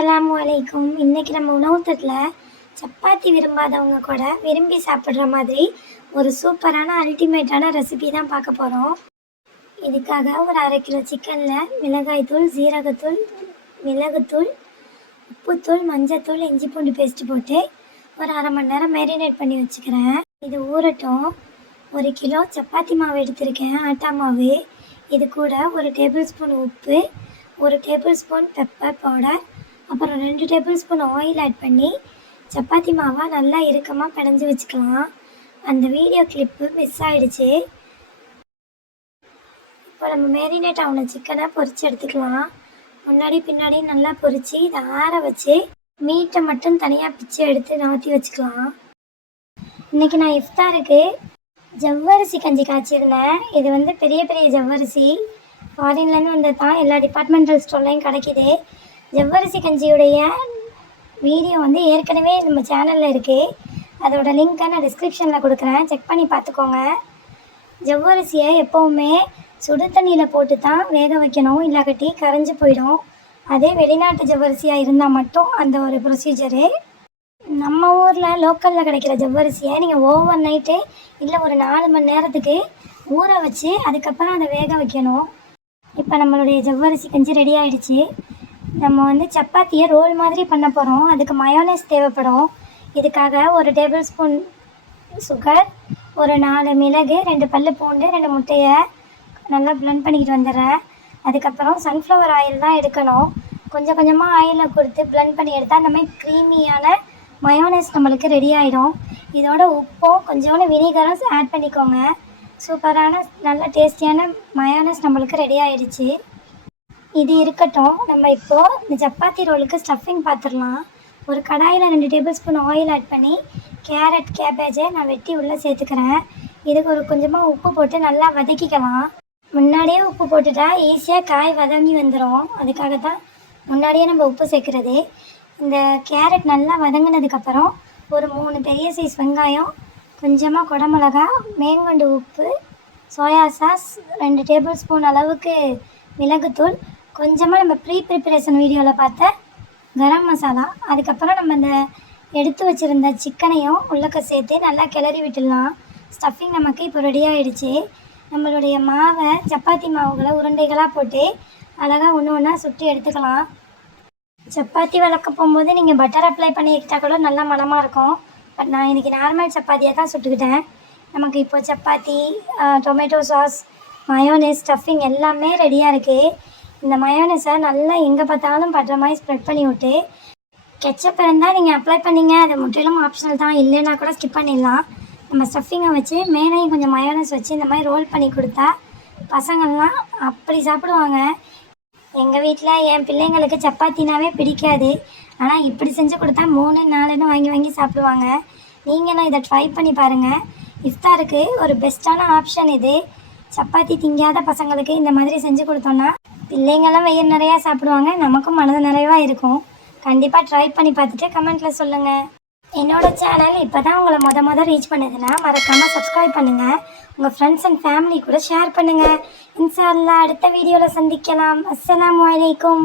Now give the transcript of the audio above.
அஸ்ஸலாமு அலைக்கும். இன்றைக்கி நம்ம உணவுத்தட்டில் சப்பாத்தி விரும்பாதவங்க கூட விரும்பி சாப்பிட்ற மாதிரி ஒரு சூப்பரான அல்டிமேட்டான ரெசிபி தான் பார்க்க போகிறோம். இதுக்காக ஒரு 1/2 கிலோ சிக்கனில் மிளகாய்த்தூள், ஜீரகத்தூள், மிளகுத்தூள், உப்புத்தூள், மஞ்சத்தூள், இஞ்சி பூண்டு பேஸ்ட்டு போட்டு ஒரு 1/2 மணி நேரம் மேரினேட் பண்ணி வச்சுக்கிறேன். இது ஊறட்டும். 1 கிலோ சப்பாத்தி மாவு எடுத்திருக்கேன், ஆட்டா மாவு. இது கூட 1 டேபிள் ஸ்பூன் உப்பு, 1 டேபிள் ஸ்பூன் பெப்பர் பவுடர், அப்புறம் 2 டேபிள் ஸ்பூன் ஆயில் ஆட் பண்ணி சப்பாத்தி மாவை நல்லா இறுக்கமாக பிணைஞ்சு வச்சுக்கலாம். அந்த வீடியோ கிளிப்பு மிஸ் ஆகிடுச்சு. இப்போ நம்ம மேரினேட் ஆன சிக்கனை பொரித்து எடுத்துக்கலாம். முன்னாடி பின்னாடி நல்லா பொரித்து இதை ஆற வச்சு மீட்டை மட்டும் தனியாக பிச்சு எடுத்து நவுத்தி வச்சுக்கலாம். இன்றைக்கி நான் இஃப்தாருக்கு ஜவ்வரிசி கஞ்சி காய்ச்சிருந்தேன். இது பெரிய பெரிய ஜவ்வரிசி, ஃபாரின்லேருந்து வந்தது தான். எல்லா டிபார்ட்மெண்டல் ஸ்டோர்லையும் கிடைக்கிது. ஜவ்வரிசி கஞ்சியுடைய வீடியோ ஏற்கனவே நம்ம சேனலில் இருக்குது. அதோட லிங்க்கை நான் டிஸ்கிரிப்ஷனில் கொடுக்குறேன், செக் பண்ணி பார்த்துக்கோங்க. ஜவ்வரிசியை எப்போவுமே சுடு தண்ணியில் போட்டு தான் வேக வைக்கணும், இல்லாக்கட்டி கரைஞ்சி போயிடும். அதே வெளிநாட்டு ஜவ்வரிசியாக இருந்தால் மட்டும் அந்த ஒரு ப்ரொசீஜரு. நம்ம ஊரில் லோக்கலில் கிடைக்கிற ஜவ்வரிசியை நீங்கள் ஓவர் நைட்டு இல்லை ஒரு 4 மணி நேரத்துக்கு ஊற வச்சு அதுக்கப்புறம் அதை வேக வைக்கணும். இப்போ நம்மளுடைய ஜவ்வரிசி கஞ்சி ரெடி ஆகிடுச்சு. நம்ம சப்பாத்தியை ரோல் மாதிரி பண்ண போகிறோம். அதுக்கு மயோனைஸ் தேவைப்படும். இதுக்காக 1 டேபிள் ஸ்பூன் சுகர், ஒரு 4 மிளகு, 2 பல்லு பூண்டு, 2 முட்டையை நல்லா பிளெண்ட் பண்ணிக்கிட்டு வந்துடுறேன். அதுக்கப்புறம் சன்ஃப்ளவர் ஆயில் தான் எடுக்கணும். கொஞ்சம் கொஞ்சமாக ஆயிலில் கொடுத்து பிளெண்ட் பண்ணி எடுத்தால் அந்த மாதிரி க்ரீமியான மயோனைஸ் நம்மளுக்கு ரெடி ஆகிடும். இதோட உப்பும் கொஞ்சோண்டு வினிகரும் ஆட் பண்ணிக்கோங்க. சூப்பரான நல்ல டேஸ்டியான மயோனைஸ் நம்மளுக்கு ரெடி ஆகிடுச்சு. இது இருக்கட்டும். நம்ம இப்போது இந்த சப்பாத்தி ரோலுக்கு ஸ்டஃபிங் பார்த்துடலாம். ஒரு கடாயில் 2 டேபிள் ஸ்பூன் ஆயில் ஆட் பண்ணி கேரட், கேபேஜை நான் வெட்டி உள்ளே சேர்த்துக்கிறேன். இதுக்கு ஒரு கொஞ்சமாக உப்பு போட்டு நல்லா வதக்கிக்கலாம். முன்னாடியே உப்பு போட்டுட்டா ஈஸியாக காய் வதங்கி வந்துடும். அதுக்காக தான் முன்னாடியே நம்ம உப்பு சேர்க்குறது. இந்த கேரட் நல்லா வதங்கினதுக்கப்புறம் ஒரு 3 பெரிய சைஸ் வெங்காயம், கொஞ்சமாக குடமிளகா, மேங்கொண்டு உப்பு, சோயா சாஸ், 2 டேபிள் ஸ்பூன் அளவுக்கு மிளகுத்தூள், கொஞ்சமாக நம்ம ப்ரிப்பரேஷன் வீடியோவில் பார்த்த கரம் மசாலா, அதுக்கப்புறம் நம்ம இந்த எடுத்து வச்சுருந்த சிக்கனையும் உள்ளக்க சேர்த்து நல்லா கிளறி விட்டுடலாம். ஸ்டஃபிங் நமக்கு இப்போ ரெடி ஆகிடுச்சு. நம்மளுடைய மாவை சப்பாத்தி மாவுகளை உருண்டைகளாக போட்டு அழகாக ஒன்று ஒன்றா சுட்டு எடுத்துக்கலாம். சப்பாத்தி வளர்க்க போகும்போது நீங்கள் பட்டர் அப்ளை பண்ணிக்கிட்டால் கூட நல்லா மணமாக இருக்கும். பட் நான் இன்றைக்கி நார்மல் சப்பாத்தியாக தான் சுட்டுக்கிட்டேன். நமக்கு இப்போ chapati, tomato sauce, mayonnaise, stuffing எல்லாமே ரெடியாக இருக்குது. இந்த மயோனைஸை நல்லா எங்கே பார்த்தாலும் படுற மாதிரி ஸ்ப்ரெட் பண்ணி விட்டு, கெச்சப் இருந்தால் நீங்கள் அப்ளை பண்ணிங்க, அது முற்றிலும் ஆப்ஷனல் தான், இல்லைன்னா கூட ஸ்கிப் பண்ணிடலாம். நம்ம ஸ்டஃபிங்கை வச்சு மேலேயும் கொஞ்சம் மயோனைஸ் வச்சு இந்த மாதிரி ரோல் பண்ணி கொடுத்தா பசங்கள்லாம் அப்படி சாப்பிடுவாங்க. எங்கள் வீட்டில் என் பிள்ளைங்களுக்கு சப்பாத்தினாவே பிடிக்காது. ஆனால் இப்படி செஞ்சு கொடுத்தா 3, 4ன்னு வாங்கி வாங்கி சாப்பிடுவாங்க. நீங்களும் இதை ட்ரை பண்ணி பாருங்கள். இஃப்தாருக்கு ஒரு பெஸ்ட்டான ஆப்ஷன் இது. சப்பாத்தி திங்காத பசங்களுக்கு இந்த மாதிரி செஞ்சு கொடுத்தோன்னா பிள்ளைங்கள்லாம் வயிறு நிறையா சாப்பிடுவாங்க, நமக்கும் மனது நிறைவாக இருக்கும். கண்டிப்பாக ட்ரை பண்ணி பார்த்துட்டு கமெண்ட்டில் சொல்லுங்கள். என்னோடய சேனல் இப்போ தான் உங்களை மொதல் ரீச் பண்ணுதுன்னா மறக்காமல் சப்ஸ்கிரைப் பண்ணுங்கள். உங்கள் ஃப்ரெண்ட்ஸ் அண்ட் ஃபேமிலி கூட ஷேர் பண்ணுங்கள். இன்ஷா அல்லாஹ் அடுத்த வீடியோவில் சந்திக்கலாம். அஸ்ஸலாமு அலைக்கும்.